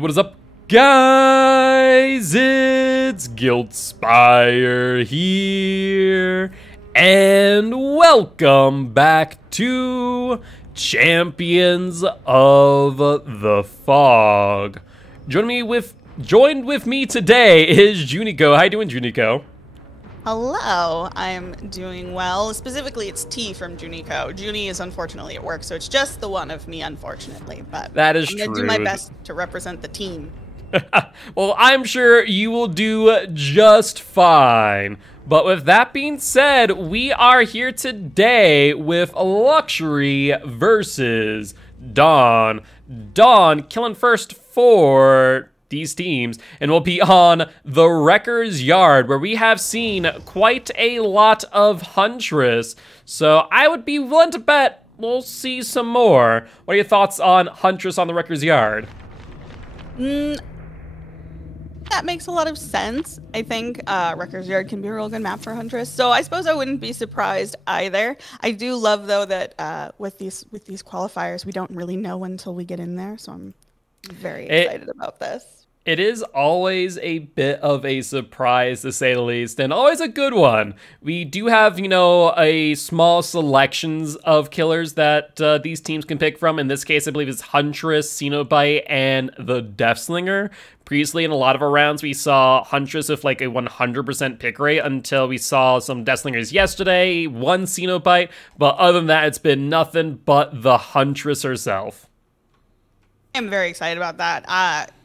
What is up, guys? It's Giltspire here, and welcome back to Champions of the Fog. Joined with me today is JuniKoh. How you doing, JuniKoh? Hello, I'm doing well. Specifically, it's T from JuniKoh. Junie is unfortunately at work, so it's just the one of me, unfortunately. But that is true. I'm gonna do my best to represent the team. Well, I'm sure you will do just fine. But with that being said, we are here today with Luxury versus Dawn. Dawn killing first for these teams, and we'll be on the Wrecker's Yard, where we have seen quite a lot of Huntress. So I would be willing to bet we'll see some more. What are your thoughts on Huntress on the Wrecker's Yard? That makes a lot of sense. I think Wrecker's Yard can be a real good map for Huntress, so I suppose I wouldn't be surprised either. I do love, though, that with these qualifiers, we don't really know until we get in there, so I'm very excited about this. It is always a bit of a surprise, to say the least, and always a good one. We do have, you know, a small selections of killers that these teams can pick from. In this case, I believe it's Huntress, Cenobite, and the Deathslinger. Previously, in a lot of our rounds, we saw Huntress with like a 100% pick rate until we saw some Deathslingers yesterday, one Cenobite, but other than that, it's been nothing but the Huntress herself. I'm very excited about that.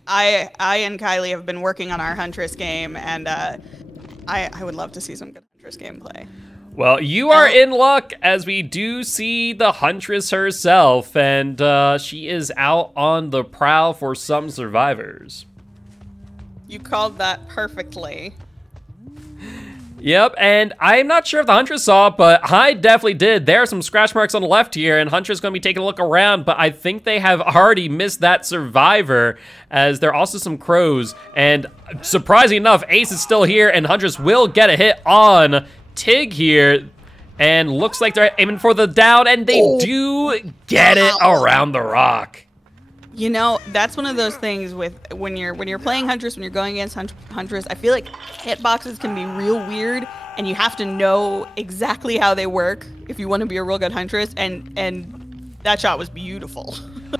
I and Kylie have been working on our Huntress game, and I would love to see some good Huntress gameplay. Well, you are in luck, as we do see the Huntress herself, and she is out on the prowl for some survivors. You called that perfectly. Yep, and I'm not sure if the Huntress saw it, but I definitely did. There are some scratch marks on the left here, and Huntress is going to be taking a look around, but I think they have already missed that survivor, as there are also some crows, and surprisingly enough, Ace is still here, and Huntress will get a hit on Tig here, and looks like they're aiming for the down, and they do get it around the rock. You know, that's one of those things with when you're playing Huntress, when you're going against Huntress, I feel like hitboxes can be real weird, and you have to know exactly how they work if you want to be a real good Huntress, and that shot was beautiful.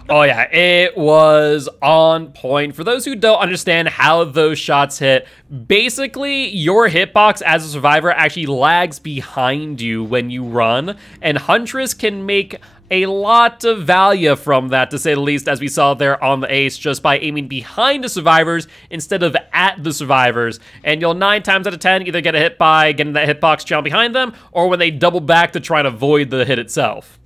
Oh yeah, it was on point. For those who don't understand how those shots hit, basically your hitbox as a survivor actually lags behind you when you run, and Huntress can make a lot of value from that, to say the least, as we saw there on the Ace, just by aiming behind the survivors instead of at the survivors. And you'll 9 times out of 10 either get a hit by getting that hitbox jump behind them, or when they double back to try and avoid the hit itself.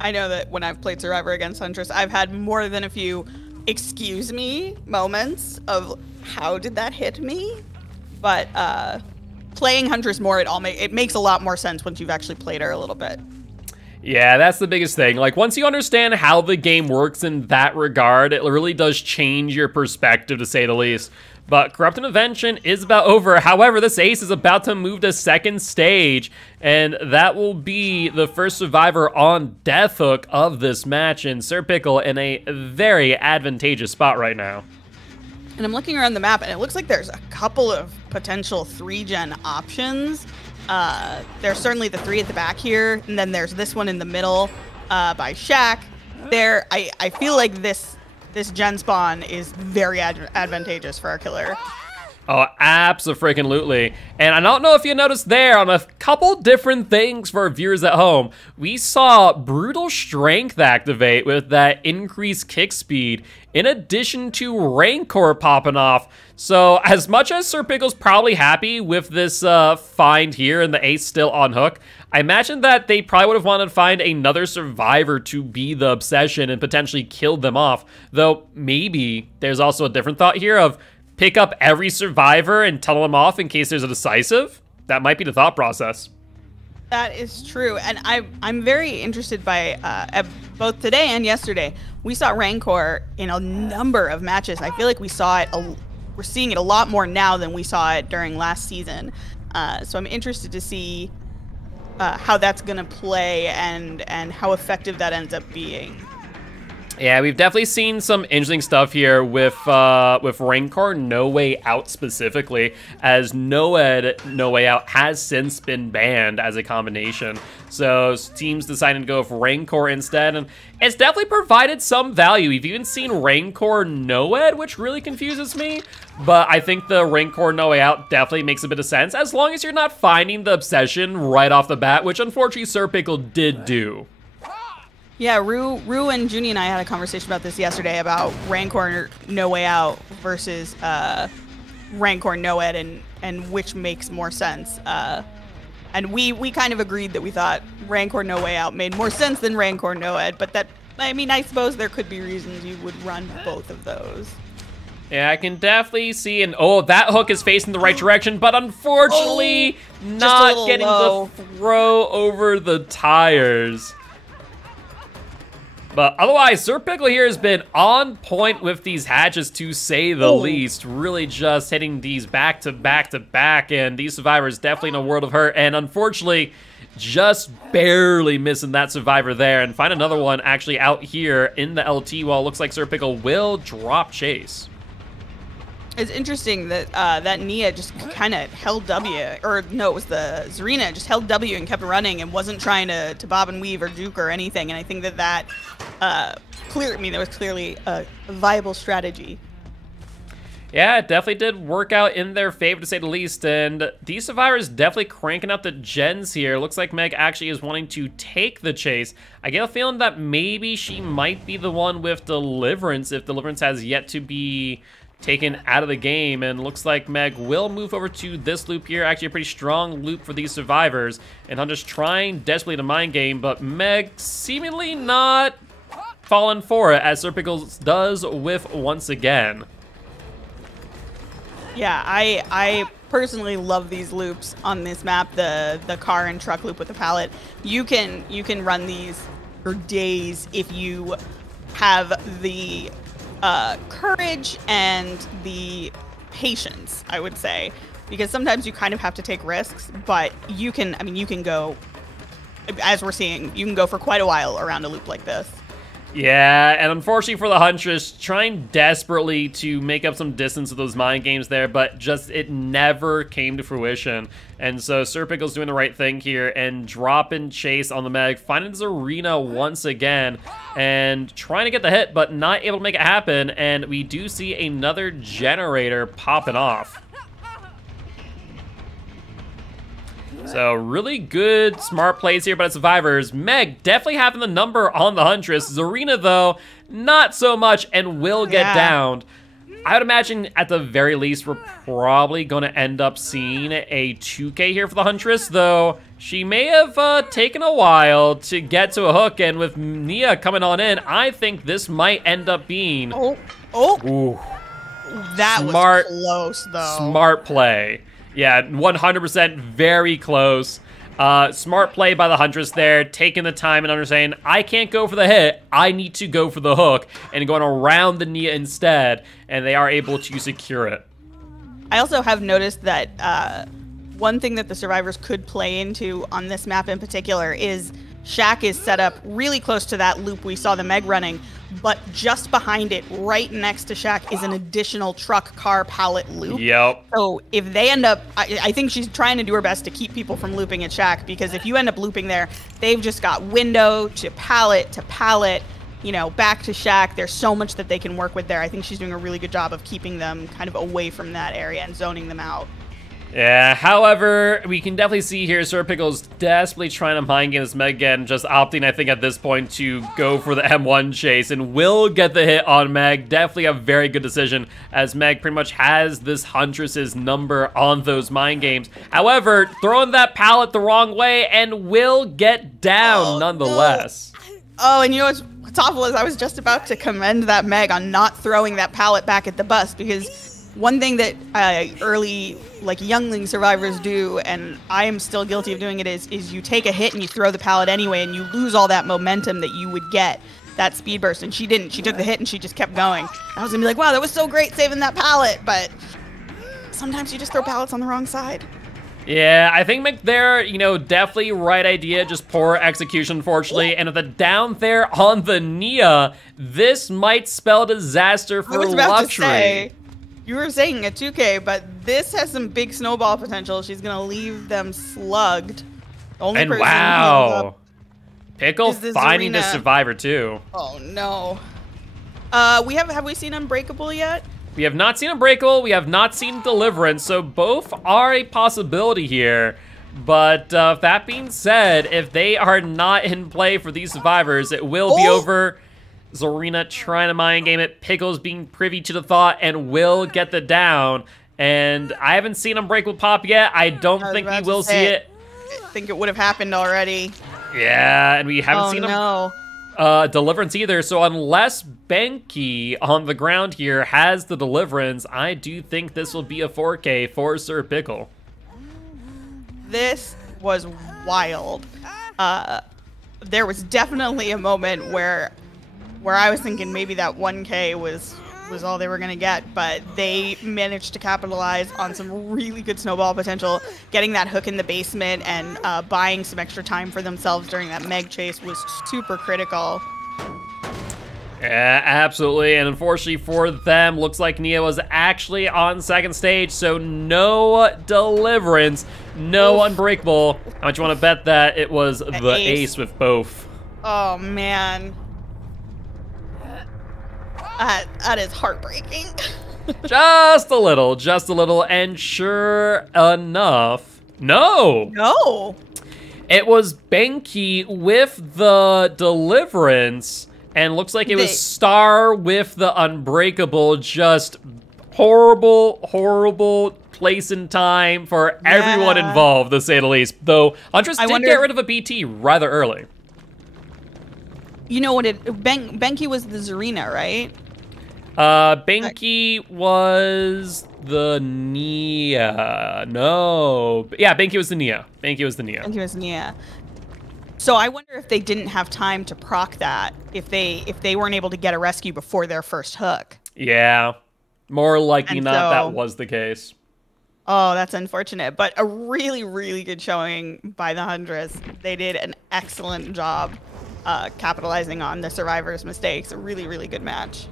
I know that when I've played Survivor against Huntress, I've had more than a few excuse me moments of how did that hit me? But playing Huntress more, it makes a lot more sense once you've actually played her a little bit. Yeah, that's the biggest thing. Like, once you understand how the game works in that regard, it really does change your perspective, to say the least. But Corrupt Intervention is about over. However, this Ace is about to move to second stage, and that will be the first survivor on Death Hook of this match, and Sir Pickle in a very advantageous spot right now. And I'm looking around the map, and it looks like there's a couple of potential 3-gen options. There's certainly the 3 at the back here, and then there's this one in the middle by Shaq. I feel like this gen spawn is very advantageous for our killer. Oh, abso-freaking-lutely. And I don't know if you noticed there, on a couple different things for our viewers at home, we saw Brutal Strength activate with that increased kick speed, in addition to Rancor popping off. So, as much as Sir Pickle's probably happy with this find here and the Ace still on hook, I imagine that they probably would have wanted to find another survivor to be the obsession and potentially kill them off. Though, maybe there's also a different thought here of pick up every survivor and tell them off in case there's a decisive. That might be the thought process. That is true, and I'm very interested by both today and yesterday. We saw Rancor in a number of matches. I feel like we're seeing it a lot more now than we saw it during last season. So I'm interested to see how that's gonna play and how effective that ends up being. Yeah, we've definitely seen some interesting stuff here with Rancor No Way Out specifically, as Noed No Way Out has since been banned as a combination. So teams deciding to go with Rancor instead, and it's definitely provided some value. We've even seen Rancor Noed, which really confuses me, but I think the Rancor No Way Out definitely makes a bit of sense, as long as you're not finding the obsession right off the bat, which unfortunately Sir Pickle did do. Yeah, Rue and Junie and I had a conversation about this yesterday about Rancor No Way Out versus Rancor Noed and which makes more sense. And we kind of agreed that we thought Rancor No Way Out made more sense than Rancor Noed, but that, I mean, I suppose there could be reasons you would run both of those. Yeah, I can definitely see, and oh, that hook is facing the right direction, but unfortunately not getting the throw over the tires. But otherwise, Sir Pickle here has been on point with these hatches, to say the least. Really just hitting these back to back to back, and these survivors definitely in a world of hurt. And unfortunately, just barely missing that survivor there. And find another one actually out here in the LT wall. Looks like Sir Pickle will drop chase. It's interesting that that Nia just kind of held W, or no, it was the Zarina just held W and kept running and wasn't trying to bob and weave or juke or anything. And I think that that was clearly a viable strategy. Yeah, it definitely did work out in their favor, to say the least. And these survivors definitely cranking up the gens here. Looks like Meg actually is wanting to take the chase. I get a feeling that maybe she might be the one with Deliverance, if Deliverance has yet to be taken out of the game. And looks like Meg will move over to this loop here. Actually a pretty strong loop for these survivors, and I'm just trying desperately to mind game, but Meg seemingly not falling for it, as Sir Pickles does whiff once again. Yeah, I personally love these loops on this map, the car and truck loop with the pallet. You can run these for days if you have the courage and the patience, I would say, because sometimes you kind of have to take risks, but you can go, as we're seeing, you can go for quite a while around a loop like this. Yeah, and unfortunately for the Huntress, trying desperately to make up some distance with those mind games there, but just it never came to fruition. And so Sir Pickle's doing the right thing here and dropping chase on the Meg, finding Zarina once again and trying to get the hit, but not able to make it happen. And we do see another generator popping off. So really good, smart plays here by the survivors. Meg definitely having the number on the Huntress. Zarina, though, not so much, and will get downed. I would imagine, at the very least, we're probably going to end up seeing a 2K here for the Huntress, though she may have taken a while to get to a hook, and with Nia coming on in, I think this might end up being... Ooh. That was close, though. Smart play. Yeah, 100% very close. Smart play by the Huntress there, taking the time and understanding, I can't go for the hit, I need to go for the hook, and going around the Nia instead, and they are able to secure it. I also have noticed that one thing that the survivors could play into on this map in particular is Shaq is set up really close to that loop we saw the Meg running, but just behind it, right next to Shaq, is an additional truck, car, pallet loop. Yep. So if they end up, I think she's trying to do her best to keep people from looping at Shaq, because if you end up looping there, they've just got window to pallet, you know, back to Shaq. There's so much that they can work with there. I think she's doing a really good job of keeping them kind of away from that area and zoning them out. Yeah, however, we can definitely see here Sir Pickle's desperately trying to mind game this Meg again, just opting, I think, at this point to go for the M1 chase, and will get the hit on Meg. Definitely a very good decision, as Meg pretty much has this Huntress's number on those mind games. However, throwing that pallet the wrong way, and will get down nonetheless. No. Oh, and you know what's awful is I was just about to commend that Meg on not throwing that pallet back at the bus, because one thing that early, like, youngling survivors do, and I am still guilty of doing it, is you take a hit and you throw the pallet anyway, and you lose all that momentum that you would get, that speed burst. And she didn't. She took the hit and she just kept going. I was gonna be like, wow, that was so great saving that pallet, but sometimes you just throw pallets on the wrong side. Yeah, I think McThere, definitely right idea, just poor execution, unfortunately. And with the down there on the Nia, this might spell disaster for I was about Luxury. to say, you were saying a 2K, but this has some big snowball potential. She's gonna leave them slugged. Only And person wow, Pickle is the finding the Zarina. survivor too. Oh no. Have we seen Unbreakable yet? We have not seen Unbreakable, we have not seen Deliverance, so both are a possibility here. But that being said, if they are not in play for these survivors, it will be over. Zarina trying to mind game it, Pickles being privy to the thought and will get the down. And I haven't seen Unbreakable pop yet. I don't think we will see it. I think it would have happened already. Yeah, and we haven't seen him. Deliverance either, so unless Benki on the ground here has the Deliverance, I do think this will be a 4K for Sir Pickle. This was wild. There was definitely a moment where I was thinking maybe that 1K was all they were gonna get, but they managed to capitalize on some really good snowball potential. Getting that hook in the basement and buying some extra time for themselves during that Meg chase was super critical. Yeah, absolutely, and unfortunately for them, looks like Nia was actually on second stage, so no Deliverance, no Unbreakable. How much you want to bet that it was the ace with both? Oh man. That is heartbreaking. Just a little, and sure enough, no. It was Benki with the Deliverance, and looks like it was Star with the Unbreakable. Just horrible place and time for everyone involved, to say the least. Though Huntress did get rid of a BT rather early. You know what? Benki was the Zarina, right? Benki was the Nia. No. Yeah, Benki was the Nia. Benki was the Nia. So I wonder if they didn't have time to proc that, if they weren't able to get a rescue before their first hook. Yeah. More likely not that was the case. Oh, that's unfortunate. But a really good showing by the Huntress. They did an excellent job capitalizing on the survivors' mistakes. A really good match.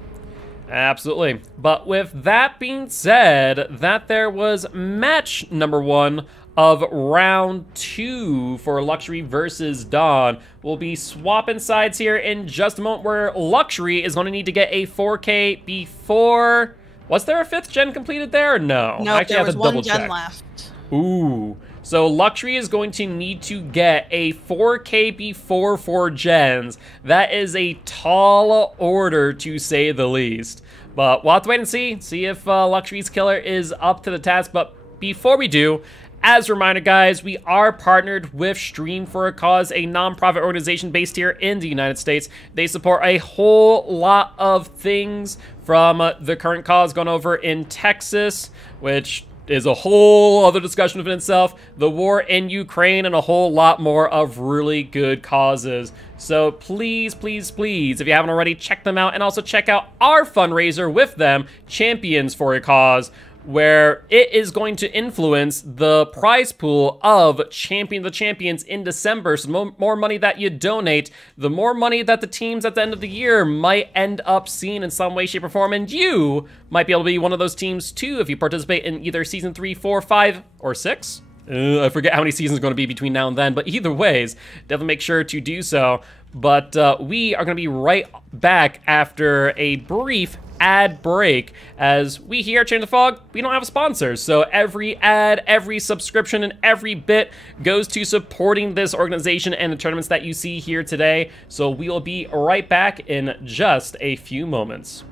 Absolutely. But with that being said, that there was match number 1 of round 2 for Luxury versus Dawn. We'll be swapping sides here in just a moment, where Luxury is going to need to get a 4K before... Was there a 5th gen completed there or no? No, there was one gen left. Ooh. So Luxury is going to need to get a 4K before 4 gens. That is a tall order, to say the least. But we'll have to wait and see if Luxury's killer is up to the task. But before we do, as a reminder, guys, we are partnered with Stream for a Cause, a nonprofit organization based here in the United States. They support a whole lot of things, from the current cause going over in Texas, which is a whole other discussion within itself, the war in Ukraine, and a whole lot more of really good causes. So please, if you haven't already, check them out, and also check out our fundraiser with them, Champions for a Cause, where it is going to influence the prize pool of the Champions in December. So the more money that you donate, the more money that the teams at the end of the year might end up seeing in some way, shape, or form. And you might be able to be one of those teams too if you participate in either season 3, 4, 5, or 6. I forget how many seasons are going to be between now and then, but either ways, definitely make sure to do so. But we are going to be right back after a brief ad break, as we here at Chain the Fog, we don't have sponsors, so every ad, every subscription, and every bit goes to supporting this organization and the tournaments that you see here today. So we will be right back in just a few moments.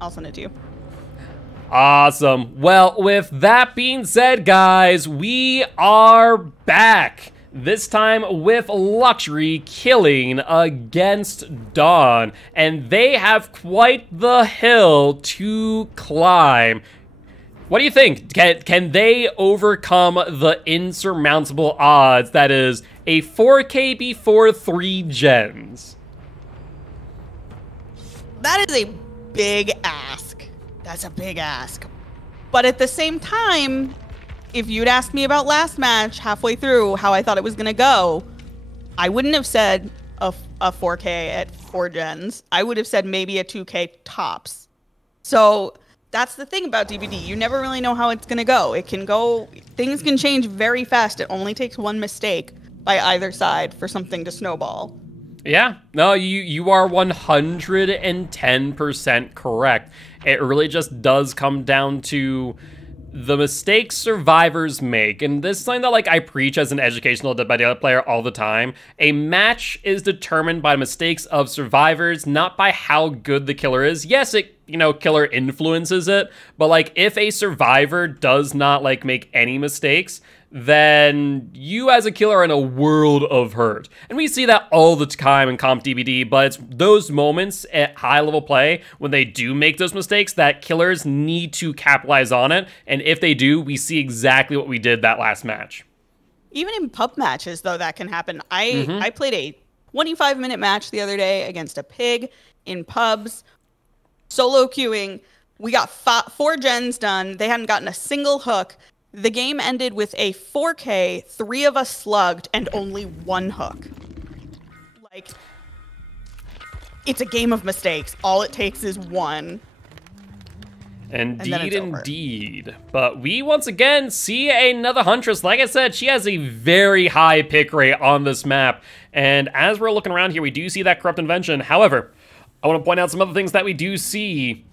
I'll send it to you. Awesome. Well, with that being said, guys, we are back. This time with Luxury killing against Dawn. And they have quite the hill to climb. What do you think? Can they overcome the insurmountable odds that is a 4K before 3 gens? That is a big ask. That's a big ask. But at the same time, if you'd asked me about last match halfway through how I thought it was going to go, I wouldn't have said a 4K at 4 gens. I would have said maybe a 2K tops. So that's the thing about DBD. You never really know how it's going to go. Things can change very fast. It only takes one mistake by either side for something to snowball. Yeah, no, you are 110% correct. It really just does come down to the mistakes survivors make. And this is something that like I preach as an educational DBD player all the time. A match is determined by mistakes of survivors, not by how good the killer is. Yes, killer influences it, but like if a survivor does not like make any mistakes, then you as a killer are in a world of hurt. And we see that all the time in comp DBD, but it's those moments at high level play when they do make those mistakes that killers need to capitalize on it. And if they do, we see exactly what we did that last match. Even in pub matches, though, that can happen. I played a 25-minute match the other day against a pig in pubs. Solo queuing. We got 4 gens done. They hadn't gotten a single hook. The game ended with a 4K, 3 of us slugged, and only 1 hook. Like, it's a game of mistakes. All it takes is 1. Indeed. But we once again see another Huntress. Like I said, she has a very high pick rate on this map. And as we're looking around here, we do see that Corrupt Invention. However, I want to point out some other things that we do see.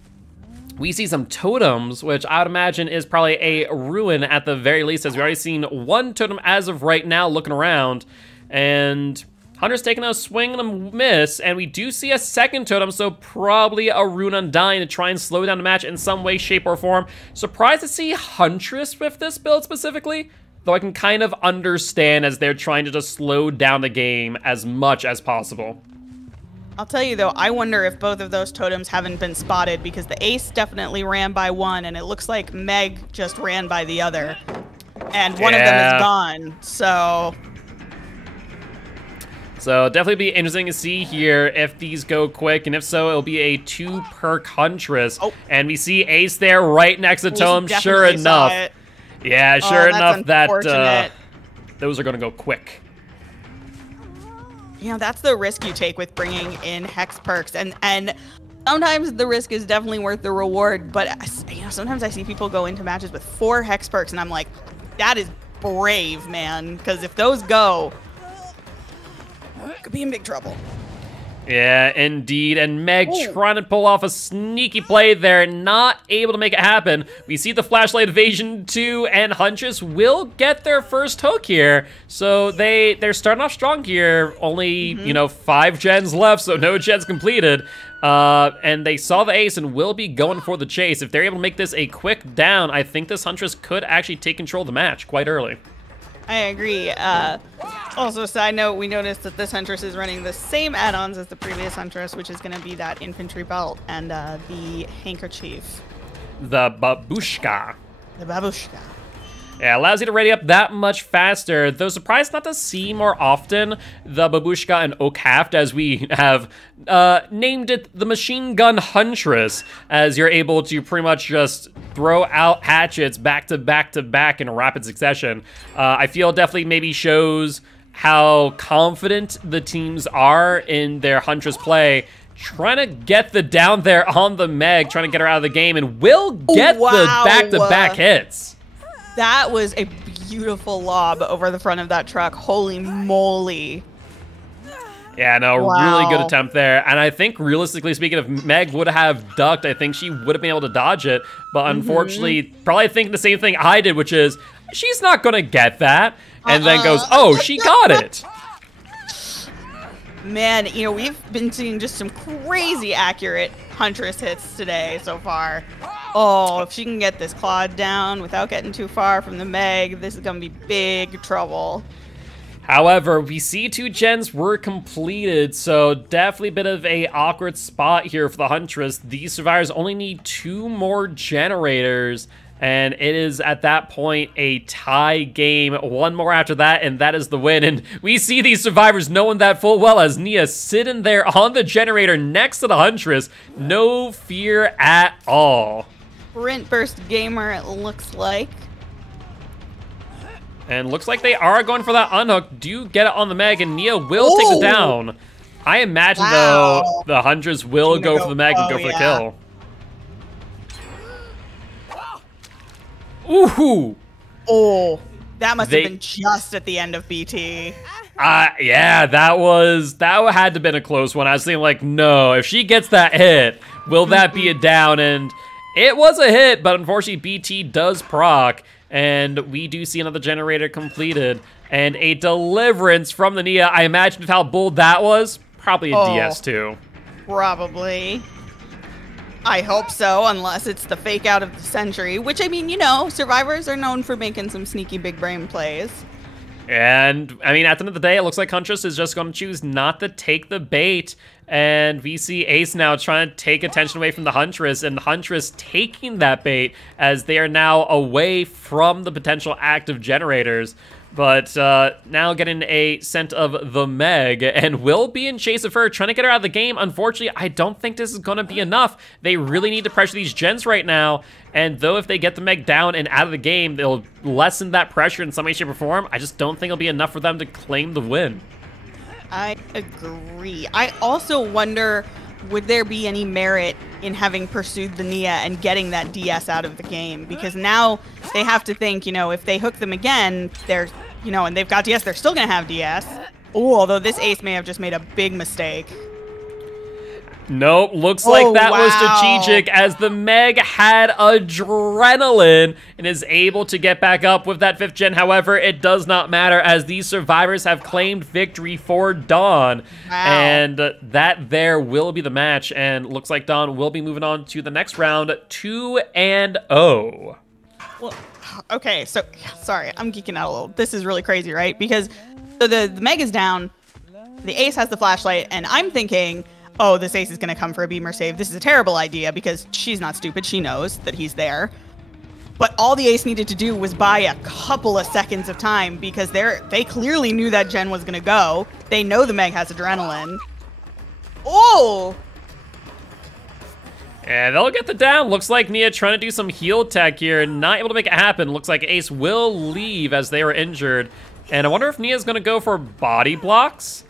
We see some totems, which I would imagine is probably a ruin at the very least, as we've already seen 1 totem as of right now looking around. And Hunter's taking a swing and a miss, and we do see a second totem, so probably a rune undying to try and slow down the match in some way, shape, or form. Surprised to see Huntress with this build specifically, though I can kind of understand as they're trying to just slow down the game as much as possible. I'll tell you, though, I wonder if both of those totems haven't been spotted, because the ace definitely ran by one, and it looks like Meg just ran by the other. And one of them is gone, so definitely be interesting to see here if these go quick, and if so, it'll be a 2 per Huntress. Oh. And we see Ace there right next to Totem, sure enough. Yeah, sure enough that those are going to go quick. You know, that's the risk you take with bringing in Hex perks, and sometimes the risk is definitely worth the reward, but sometimes I see people go into matches with 4 Hex perks, and I'm like, that is brave, man, because if those go, could be in big trouble. Yeah, indeed, and Meg trying to pull off a sneaky play there, not able to make it happen. We see the flashlight evasion too, and Huntress will get their first hook here. So they're starting off strong here. Only 5 gens left, so no gens completed. And they saw the ace and will be going for the chase. If they're able to make this a quick down, I think this Huntress could actually take control of the match quite early. I agree. Also, side note, we noticed that this Huntress is running the same add-ons as the previous Huntress, which is going to be that infantry belt and the handkerchief. The babushka. The babushka. Yeah, allows you to ready up that much faster, though surprised not to see more often the babushka and Okaft, as we have named it the machine gun Huntress, as you're able to pretty much just throw out hatchets back to back to back in a rapid succession. I feel definitely maybe shows how confident the teams are in their Huntress play, trying to get the down there on the Meg, trying to get her out of the game, and will get the back-to-back hits. That was a beautiful lob over the front of that truck. Holy moly. Yeah, no, really good attempt there. And I think, realistically speaking, if Meg would have ducked, I think she would have been able to dodge it. But unfortunately, probably thinking the same thing I did, which is, she's not going to get that. And then goes, oh, she got it. Man, you know, we've been seeing just some crazy accurate Huntress hits today so far. Oh, if she can get this Claude down without getting too far from the Meg, this is going to be big trouble. However, we see 2 gens were completed, so definitely a bit of a awkward spot here for the Huntress. These survivors only need 2 more generators, and it is at that point a tie game. 1 more after that, and that is the win. And we see these survivors knowing that full well as Nia sitting there on the generator next to the Huntress. No fear at all. Sprint burst gamer, it looks like. And looks like they are going for that unhook. Do get it on the Meg, and Nia will take the down. I imagine, though, the Huntress will go for the Meg and go for the kill. Ooh. Oh, that must have been just at the end of BT. Yeah, that had to have been a close one. I was thinking, like, no, if she gets that hit, will that be a down? And it was a hit, but unfortunately, BT does proc. And we do see another generator completed. And a deliverance from the Nia. I imagine with how bold that was, probably a DS2. Probably. I hope so, unless it's the fake out of the century. Which, I mean, you know, survivors are known for making some sneaky big brain plays. And, I mean, at the end of the day, it looks like Huntress is just going to choose not to take the bait. And we see Ace now trying to take attention away from the Huntress, and Huntress taking that bait as they are now away from the potential active generators. But now getting a scent of the Meg, and will be in chase of her, trying to get her out of the game. Unfortunately, I don't think this is going to be enough. They really need to pressure these gens right now. And though if they get the Meg down and out of the game, they'll lessen that pressure in some way, shape, or form. I just don't think it'll be enough for them to claim the win. I agree. I also wonder, would there be any merit in having pursued the Nia and getting that DS out of the game? Because now they have to think, you know, if they hook them again, they're, you know, and they've got DS, they're still going to have DS. Oh, although this Ace may have just made a big mistake. Nope, looks like that was strategic as the Meg had adrenaline and is able to get back up with that 5th gen. However, it does not matter as these survivors have claimed victory for Dawn. And that there will be the match, and looks like Dawn will be moving on to the next round, 2-0. Well, okay, so, sorry, I'm geeking out a little. This is really crazy, right? Because the Meg is down, the Ace has the flashlight, and I'm thinking, oh, this Ace is going to come for a beamer save. This is a terrible idea because she's not stupid. She knows that he's there. But all the Ace needed to do was buy a couple of seconds of time because they clearly knew that gen was going to go. They know the Meg has adrenaline. Oh! And they'll get the down. Looks like Nia trying to do some heal tech here, not able to make it happen. Looks like Ace will leave as they were injured. And I wonder if Nia's going to go for body blocks.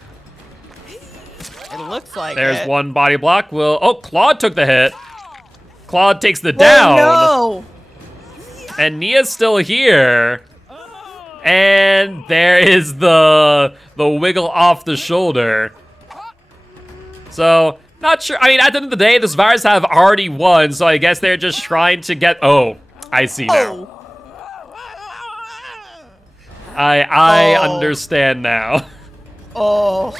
It looks like There's one body block. Oh, Claude took the hit. Claude takes the down. Oh, no. And Nia's still here. And there is the wiggle off the shoulder. So, not sure. I mean, at the end of the day, the survivors have already won. So I guess they're just trying to get... Oh, I see now. I understand now. Oh.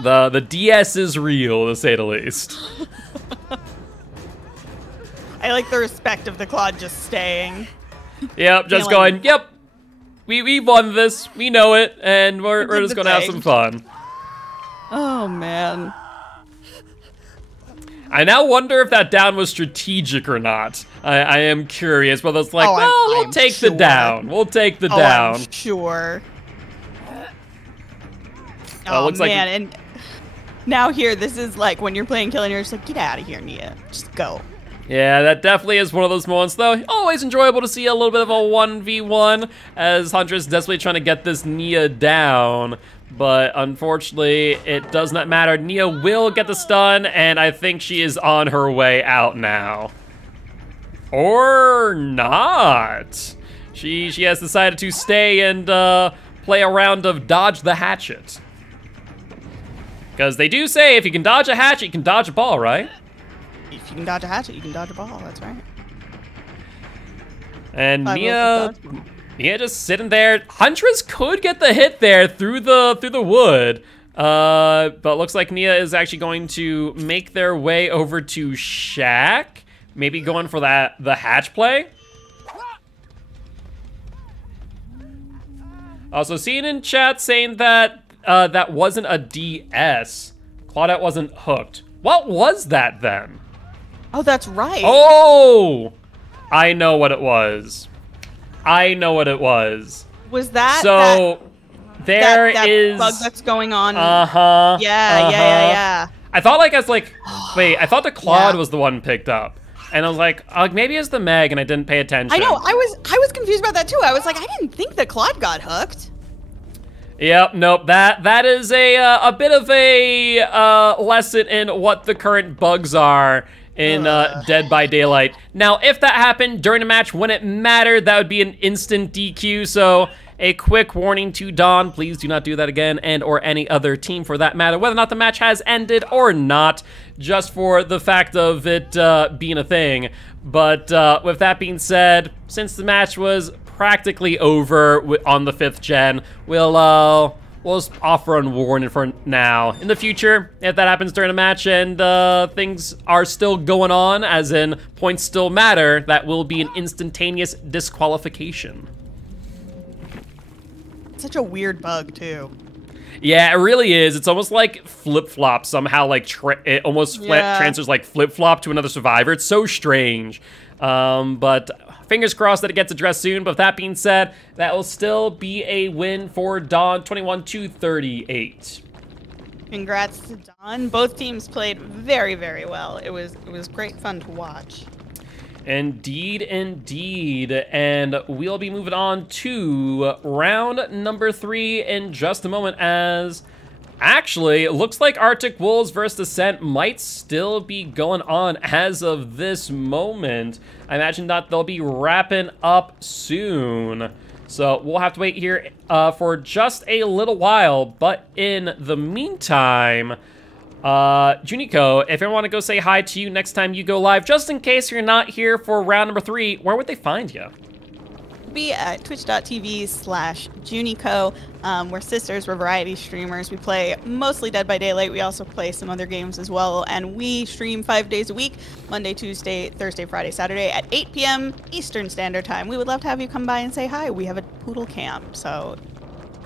The DS is real, to say the least. I like the respect of the Claude just staying. Yep, just going, yep, we won this, we know it, and we're just gonna have some fun. Oh, man. I now wonder if that down was strategic or not. I am curious, but it's like, we'll take the down. We'll take the down. I'm sure. Oh, looks man, like and now here, this is like when you're playing Kill and you're just like, get out of here, Nia. Just go. Yeah, that definitely is one of those moments, though. Always enjoyable to see a little bit of a 1v1 as Huntress desperately trying to get this Nia down. But unfortunately, it does not matter. Nia will get the stun, and I think she is on her way out now. Or not. She has decided to stay and play a round of dodge the hatchet. Because they do say if you can dodge a hatchet, you can dodge a ball, right? If you can dodge a hatchet, you can dodge a ball. That's right. And Nia just sitting there. Huntress could get the hit there through the wood. But looks like Nia is actually going to make their way over to Shaq. Maybe going for the hatch play. Also, seeing in chat saying that that wasn't a DS. Claudette wasn't hooked. What was that then? Oh, that's right. Oh! I know what it was. I know what it was. Was that so? There that is bug that's going on. Yeah. I thought I was like, wait. I thought the Claude was the one picked up, and I was like, maybe it's the Meg, and I didn't pay attention. I know. I was confused about that too. I was like, I didn't think that Claude got hooked. Yep, nope. That is a bit of a lesson in what the current bugs are in Dead by Daylight. Now, if that happened during a match when it mattered, that would be an instant DQ. So a quick warning to Dawn: please do not do that again, and or any other team for that matter, whether or not the match has ended or not, just for the fact of it being a thing. But with that being said, since the match was practically over on the 5th gen, we'll just offer unwarranted for now. In the future, if that happens during a match and things are still going on, as in points still matter, that will be an instantaneous disqualification. Such a weird bug too. Yeah, it really is. It's almost like flip-flop somehow, like it almost transfers like flip-flop to another survivor. It's so strange. But fingers crossed that it gets addressed soon. But with that being said, that will still be a win for Dawn, 21-38. Congrats to Dawn. Both teams played very, very well. It was great fun to watch. Indeed, indeed. And we'll be moving on to round number 3 in just a moment, as actually, it looks like Arctic Wolves versus Ascent might still be going on as of this moment. I imagine that they'll be wrapping up soon. So we'll have to wait here for just a little while. But in the meantime, JuniKoh, if anyone want to go say hi to you next time you go live, just in case you're not here for round number 3, where would they find you? Be at twitch.tv/JuniKoh. We're sisters, we're variety streamers. We play mostly Dead by Daylight. We also play some other games as well, and we stream 5 days a week, Monday, Tuesday, Thursday, Friday, Saturday at 8 p.m. Eastern Standard Time. We would love to have you come by and say hi. We have a poodle cam, so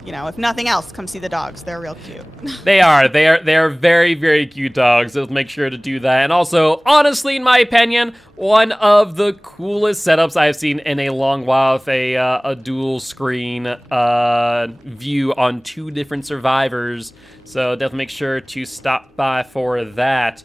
you know, if nothing else, come see the dogs. They're real cute. They are very, very cute dogs. So make sure to do that. And also, honestly, in my opinion, one of the coolest setups I've seen in a long while, with a dual screen view on 2 different survivors. So definitely make sure to stop by for that.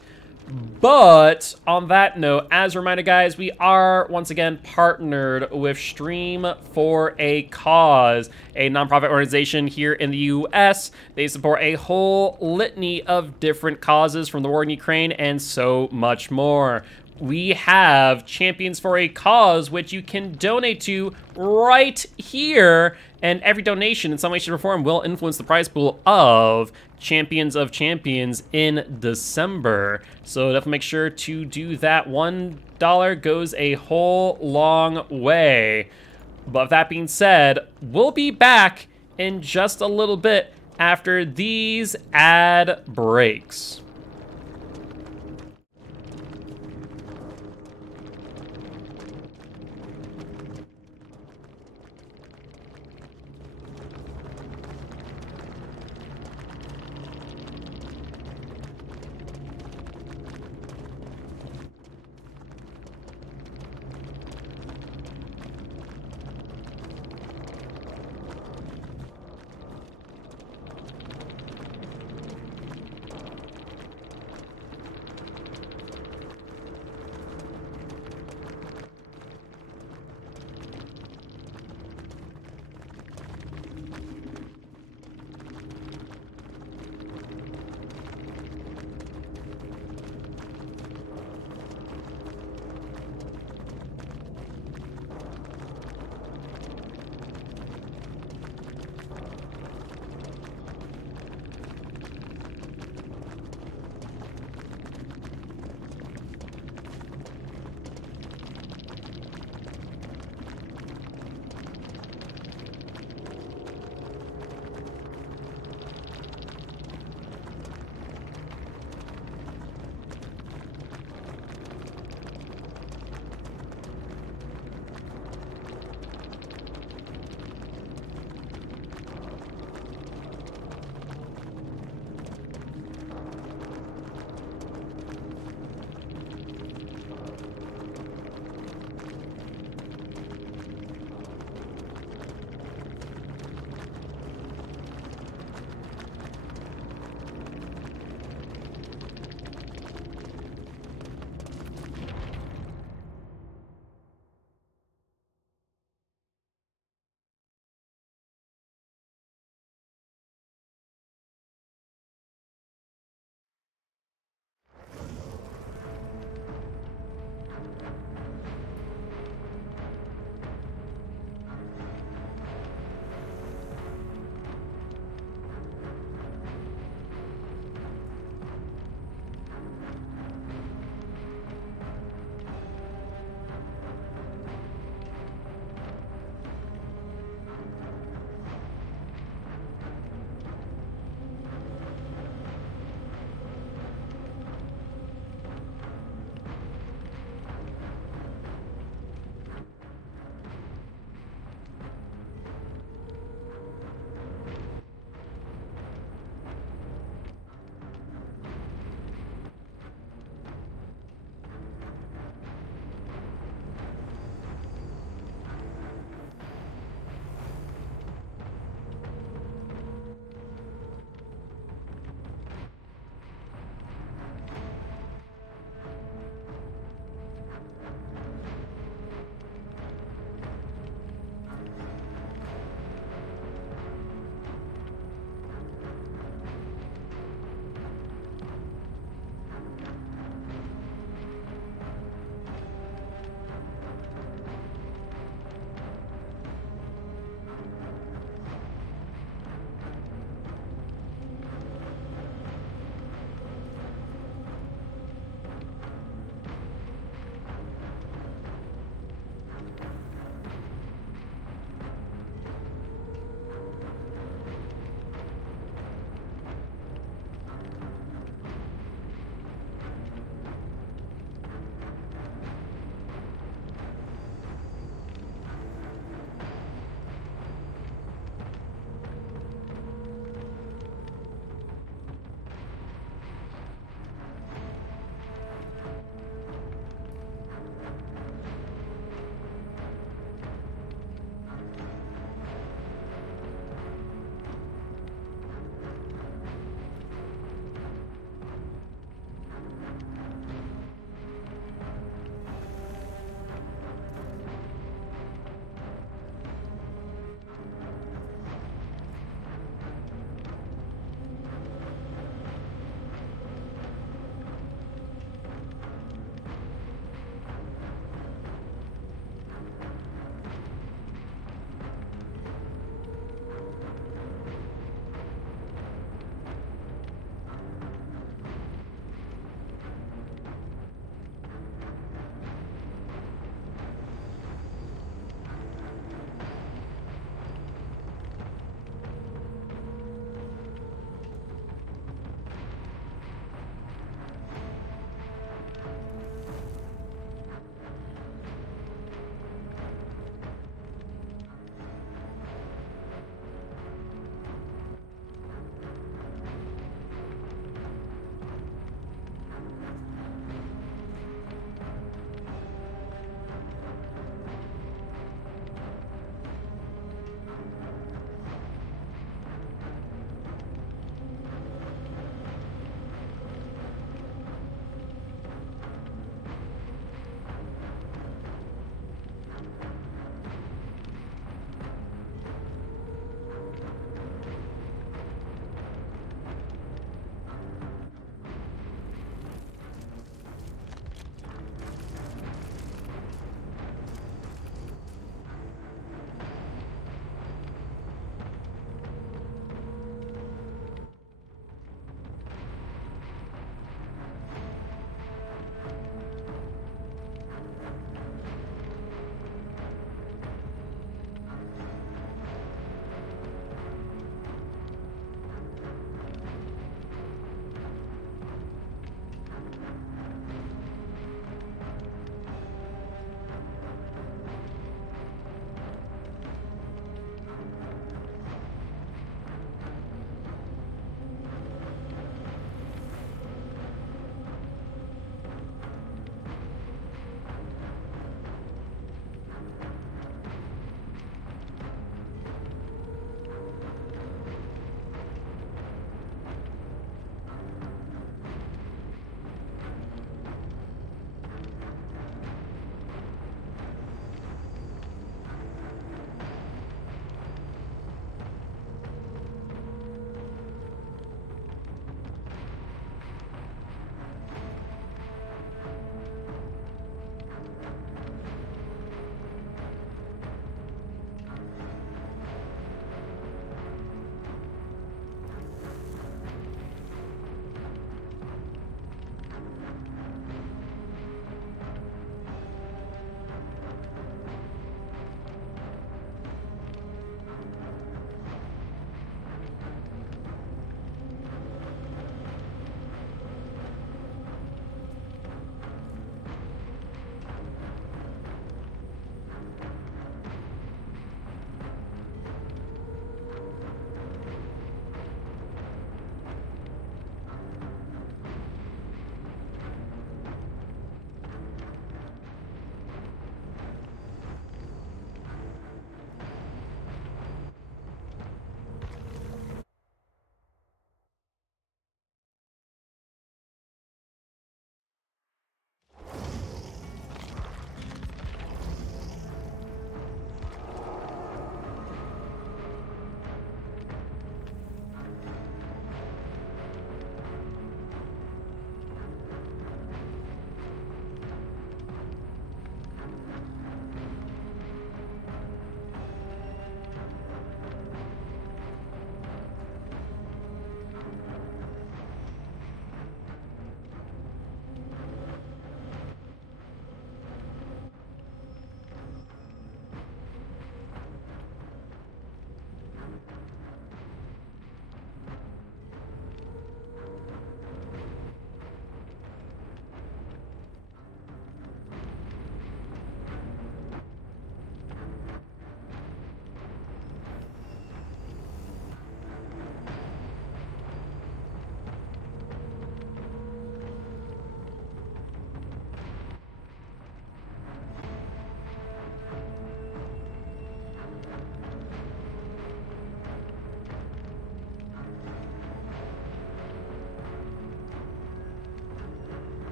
But on that note, as a reminder, guys, we are once again partnered with Stream for a Cause, a nonprofit organization here in the US. They support a whole litany of different causes, from the war in Ukraine and so much more. We have Champions for a Cause, which you can donate to right here, and every donation in some way, shape, or form will influence the prize pool of Champions of Champions in December. So definitely make sure to do that. $1 goes a whole long way. But with that being said, we'll be back in just a little bit after these ad breaks.